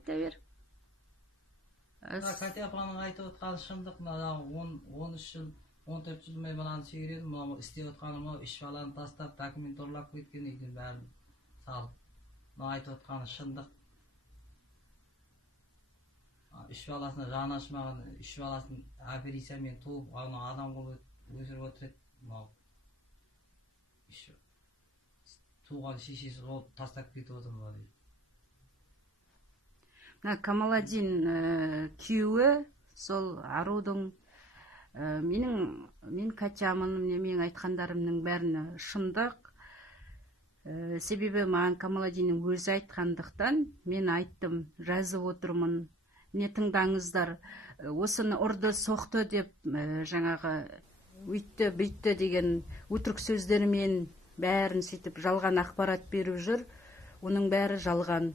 айта бер. Катя апаның айтып отқаны шындық. 13 жыл 14 жыл мен мынаны сүйредім, мына істеп отқаным, үш баланы тастап, документ ұрлап кеткен, үйдің бәрін салып. Мына айтып отқаны шындық. Үш баласына жаны ашымаған, үш баласын операциямен туып, адам қылып өсіріп отыр еді. Туған шешесі болып тастап кетіп отыр ма дейді. Камаладин күйеуі сол арудың мен Катямын, менің айтқандарымның бәріне шындық. Себебі маған Камаладиннің өзі айтқандықтан мен айттым, жазып отырмын. Не тыңдаңыздар, осыны ұрды, соқты деп жаңағы үйтті, бүйтті деген өтірік сөздерімен бәрін сөйтіп жалған ақпарат беріп жүр. Оның бәрі жалған.